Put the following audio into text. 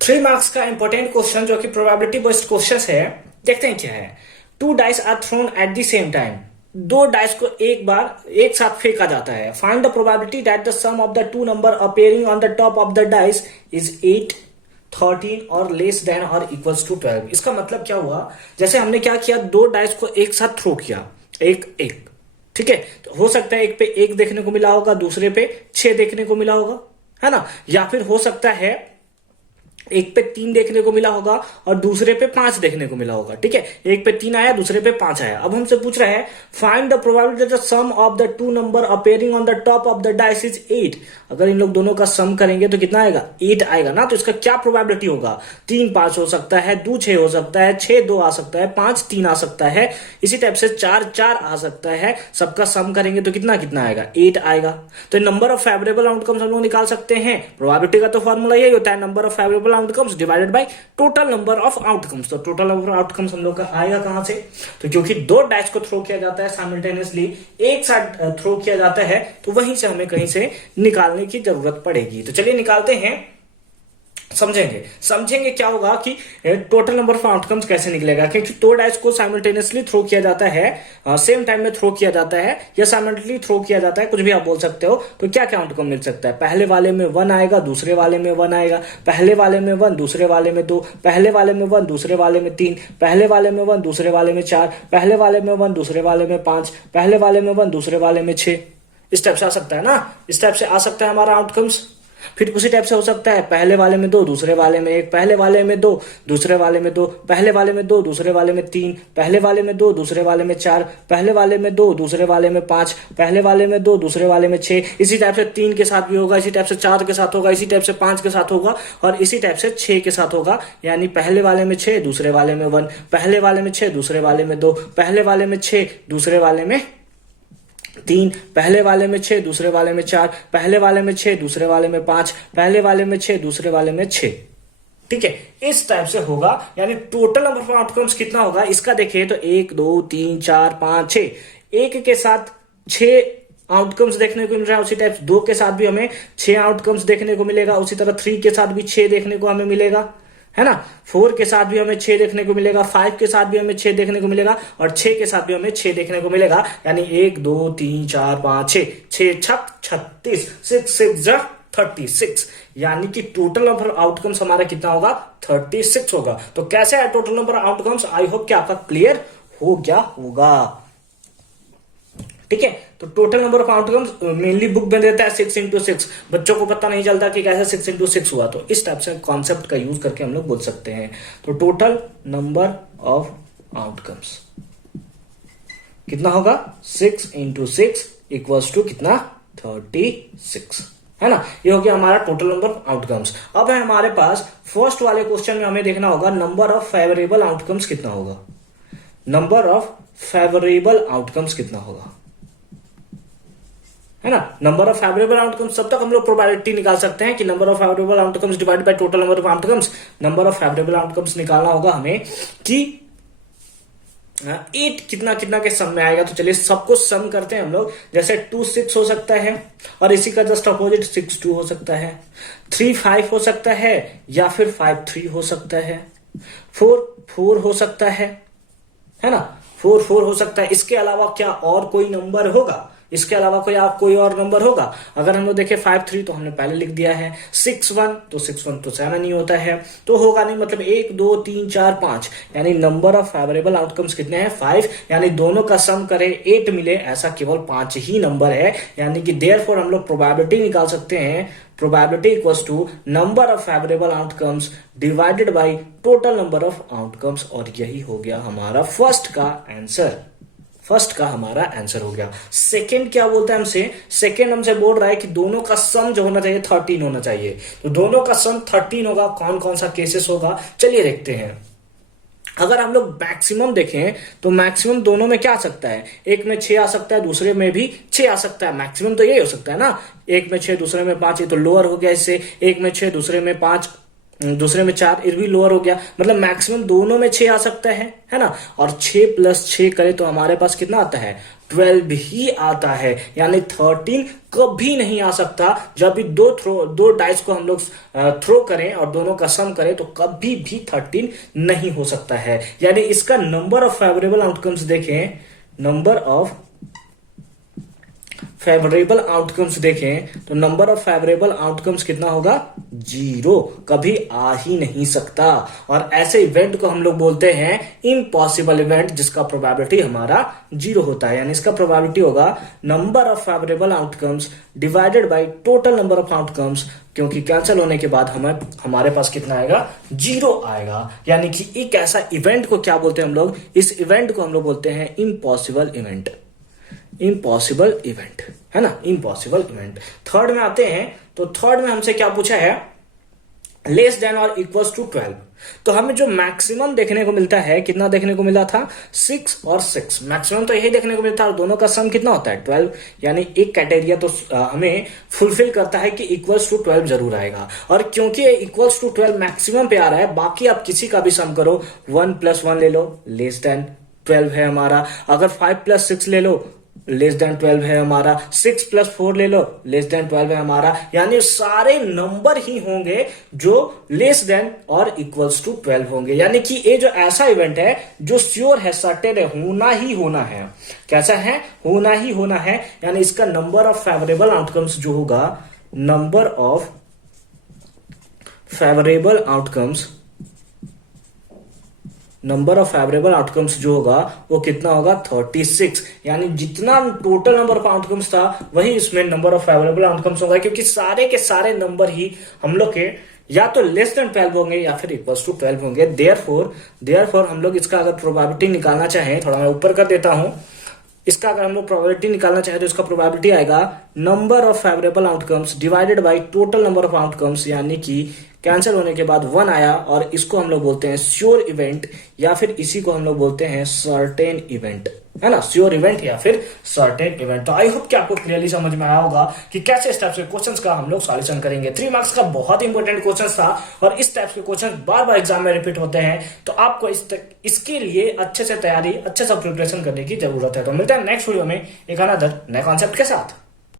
3 marks का important question जो कि प्रोबेबिलिटी बेस्ड क्वेश्चन है। देखते हैं क्या है। 2 dice are thrown at the same time. 2 dice को एक बार एक साथ फेंका जाता है। Find the probability that the sum of the two number appearing on the top of the dice is 8, 13 और लेस देन और इक्वल्स टू 12। इसका मतलब क्या हुआ, जैसे हमने क्या किया, 2 डाइस को एक साथ थ्रो किया, एक एक, ठीक है। तो हो सकता है एक पे 1 देखने को मिला होगा, दूसरे पे 6 देखने को मिला होगा, है ना। या फिर हो सकता है एक पे 3 देखने को मिला होगा और दूसरे पे 5 देखने को मिला होगा, ठीक है। एक पे 3 आया, दूसरे पे 5 आया। अब हमसे पूछ रहे हैं find the probability that the sum of the two number appearing on the top of the dice is 8। अगर इन लोग दोनों का सम करेंगे तो कितना आएगा, 8 आएगा ना। तो इसका क्या प्रोबेबिलिटी होगा, 3 5 हो सकता है, 2 6 हो सकता है, 6 2 आ सकता है, 5 3 आ सकता है, इसी टाइप से 4 4 आ सकता है। सबका सम करेंगे तो कितना कितना आएगा, 8 आएगा। तो नंबर ऑफ फेवरेबल आउटकम्स हम लोग निकाल सकते हैं। प्रोबेबिलिटी का तो फॉर्मूला यही होता है, number of favourable outcomes divided by total number of outcomes. तो टोटल नंबर ऑफ आउटकम्स हम लोग का आएगा कहां से, तो क्योंकि 2 डाइस को थ्रो किया जाता है साइमल्टेनियसली, एक साथ थ्रो किया जाता है, तो वहीं से हमें कहीं से निकालने की जरूरत पड़ेगी। तो चलिए निकालते हैं, समझेंगे क्या होगा कि टोटल नंबर ऑफ आउटकम्स कैसे निकलेगा। क्योंकि 2 डाइस को साइमल्टेनियसली थ्रो किया जाता है, सेम टाइम में थ्रो किया जाता है या साइमल्टेनियसली थ्रो किया जाता है, कुछ भी आप बोल सकते हो। तो क्या क्या आउटकम मिल सकता है, पहले वाले में 1 आएगा, दूसरे वाले में 1 आएगा, पहले वाले में 1, दूसरे वाले में 2, पहले वाले में 1, दूसरे वाले में 3, पहले वाले में 1, दूसरे वाले में 4, पहले वाले में 1, दूसरे वाले में 5, पहले वाले में 1, दूसरे वाले में 6। इस टाइप से आ सकता है ना, इस टाइप से आ सकता है हमारा आउटकम्स। फिर उसी टाइप से हो सकता है, पहले वाले में 2, दूसरे वाले में 1, पहले वाले में 2, दूसरे वाले में 2, पहले वाले में 2, दूसरे वाले में 3, पहले वाले में 2, दूसरे वाले में 4, पहले वाले में 2, दूसरे वाले में 5, पहले वाले में 2, दूसरे वाले में 6। इसी टाइप से 3 के साथ भी होगा, इसी टाइप से 4 के साथ होगा, इसी टाइप से 5 के साथ होगा और इसी टाइप से 6 के साथ होगा। यानी पहले वाले में 6, दूसरे वाले में 1, पहले वाले में 6, दूसरे वाले में 2, पहले वाले में 6, दूसरे वाले में 3, पहले वाले में 6, दूसरे वाले में 4, पहले वाले में 6, दूसरे वाले में 5, पहले वाले में 6, दूसरे वाले में 6। ठीक है, इस टाइप से होगा। यानी टोटल नंबर ऑफ आउटकम्स कितना होगा इसका देखिए तो 1 2 3 4 5 6, एक के साथ 6 आउटकम्स देखने को मिल रहा है। उसी टाइप 2 के साथ भी हमें 6 आउटकम्स देखने को मिलेगा। उसी तरह 3 के साथ भी 6 देखने को हमें मिलेगा, है ना। 4 के साथ भी हमें 6 देखने को मिलेगा, 5 के साथ भी हमें 6 देखने को मिलेगा और 6 के साथ भी हमें 6 देखने को मिलेगा। यानी 1 2 3 4 5 6, 6 छक 36, 6 6 जा 36। यानी कि टोटल नंबर आउटकम्स हमारा कितना होगा, 36 होगा। तो कैसे है total number outcomes, I hope कि आपका क्लियर हो गया होगा। ठीक है, तो total number of outcomes mainly book में देता है 6 into 6। बच्चों को पता नहीं चलता कि कैसे 6 into 6 हुआ, तो इस टाइप से कॉन्सेप्ट का यूज करके हम लोग बोल सकते हैं। तो टोटल नंबर ऑफ आउटकम्स कितना होगा, 6 into 6 इक्वल्स टू कितना, 36, है ना। ये हो गया हमारा टोटल नंबर ऑफ आउटकम्स। अब है हमारे पास फर्स्ट वाले क्वेश्चन में हमें देखना होगा नंबर ऑफ फेवरेबल आउटकम्स कितना होगा, नंबर ऑफ फेवरेबल आउटकम्स कितना होगा, है ना। नंबर ऑफ फेवरेबल आउटकम्स, सब तक हम लोग प्रोबेबिलिटी निकाल सकते हैं कि number of favourable outcomes divided by total number of outcomes. Number of favourable outcomes निकालना होगा हमें कि 8 कितना कितना के सम में आएगा। तो चलिए सबको सम करते हैं हम लोग। जैसे 2 6 हो सकता है और इसी का जस्ट अपोजिट 6 2 हो सकता है, 3 5 हो सकता है या फिर 5 3 हो सकता है, 4 4 हो सकता है ना, 4 4 हो सकता है। इसके अलावा क्या और कोई नंबर होगा, इसके अलावा कोई और नंबर होगा। अगर हम लोग देखें 5 3 तो हमने पहले लिख दिया है, 6 1 तो 6 1 तो 7 ही होता है, तो होगा नहीं। मतलब 1 2 3 4 5, यानी नंबर ऑफ फेवरेबल आउटकम्स कितने हैं, 5। यानी दोनों का सम करें 8 मिले, ऐसा केवल 5 ही नंबर है। यानी कि देयरफॉर हम लोग प्रोबेबिलिटी निकाल सकते हैं, probability equals to number of favourable outcomes divided by total number of outcomes. और यही हो गया हमारा फर्स्ट का आंसर, फर्स्ट का हमारा आंसर हो गया। सेकंड क्या बोलता है हमसे, सेकंड हमसे बोल रहा है कि दोनों का सम जो होना चाहिए 13 होना चाहिए। तो दोनों का सम 13 होगा, कौन कौन सा केसेस होगा चलिए देखते हैं। अगर हम लोग मैक्सिमम देखें तो मैक्सिमम दोनों में क्या आ सकता है, एक में 6 आ सकता है, दूसरे में भी 6 आ सकता है। मैक्सिमम तो यही हो सकता है ना, एक में 6 दूसरे में 5, ये तो लोअर हो गया इससे। एक में 6 दूसरे में 5, दूसरे में 4, ये भी लोअर हो गया। मतलब मैक्सिमम दोनों में 6 आ सकता है ना। और 6 + 6 करें तो हमारे पास कितना आता है, 12 ही आता है, यानी 13 कभी नहीं आ सकता। जब भी दो डाइस को हम लोग थ्रो करें और दोनों का सम करें तो कभी भी 13 नहीं हो सकता है। यानी इसका नंबर ऑफ फेवरेबल आउटकम्स देखें, नंबर ऑफ फेवरेबल आउटकम्स देखें तो नंबर ऑफ फेवरेबल आउटकम्स कितना होगा, 0, कभी आ ही नहीं सकता। और ऐसे इवेंट को हम लोग बोलते हैं इम्पॉसिबल इवेंट, जिसका प्रोबेबिलिटी हमारा 0 होता है। यानी इसका प्रोबेबिलिटी होगा number of favourable outcomes divided by total number of outcomes, क्योंकि कैंसिल होने के बाद हमारे पास कितना आएगा, 0 आएगा। यानी कि एक ऐसा इवेंट को क्या बोलते हैं हम लोग, इस इवेंट को हम लोग बोलते हैं इम्पॉसिबल इवेंट। इम्पॉसिबल इवेंट है ना, इम्पॉसिबल इवेंट। थर्ड में आते हैं तो थर्ड में हमसे क्या पूछा है, लेस देन और इक्वल्स टू 12। तो हमें जो मैक्सिमम देखने को मिलता है, कितना देखने को मिला था, 6 और 6, मैक्सिमम तो यही देखने को मिलता है। और दोनों का सम कितना होता है, 12। यानी एक क्राइटेरिया तो हमें फुलफिल करता है कि इक्वल्स टू 12 जरूर आएगा। और क्योंकि इक्वल्स टू 12 मैक्सिमम पे आ रहा है, बाकी आप किसी का भी सम करो, 1 + 1 ले लो, लेस देन 12 है हमारा। अगर 5 + 6 ले लो, लेस देन 12 है हमारा। 6 + 4 ले लो, लेस देन 12 है हमारा। यानी सारे नंबर ही होंगे जो लेस देन और इक्वल्स टू 12 होंगे। यानी कि ये जो ऐसा इवेंट है जो श्योर है, सर्टेन है, होना ही होना है। कैसा है, होना ही होना है। यानी इसका नंबर ऑफ फेवरेबल आउटकम्स जो होगा, number of favourable outcomes, number of favourable outcomes जो होगा वो कितना होगा, 36। यानी जितना टोटल नंबर ऑफ आउटकम्स था वही इसमें नंबर ऑफ फेवरेबल आउटकम्स होगा, क्योंकि सारे के सारे नंबर ही हम लोग के या तो लेस देन 12 होंगे या फिर इक्वल्स टू 12 होंगे। देयरफॉर हम लोग इसका अगर प्रोबेबिलिटी निकालना चाहें, थोड़ा मैं ऊपर कर देता हूं, इसका अगर हम लोग प्रोबेबिलिटी निकालना चाहे तो इसका प्रोबेबिलिटी आएगा number of favourable outcomes divided by total number of outcomes. यानी कि कैंसिल होने के बाद 1 आया, और इसको हम लोग बोलते हैं श्योर इवेंट, या फिर इसी को हम लोग बोलते हैं सर्टेन इवेंट, है ना, श्योर इवेंट या फिर सर्टेन इवेंट। तो आई होप कि आपको क्लियरली समझ में आया होगा कि कैसे इस टाइप के क्वेश्चंस का हम लोग सॉल्यूशन करेंगे। 3 मार्क्स का बहुत इंपॉर्टेंट क्वेश्चन था, और इस टाइप के क्वेश्चन बार बार एग्जाम में रिपीट होते हैं। तो आपको इसके लिए अच्छे से तैयारी, अच्छे से प्रिपरेशन करने की जरूरत है। तो मिलते हैं नेक्स्ट वीडियो में एक अनदर नए कॉन्सेप्ट के साथ।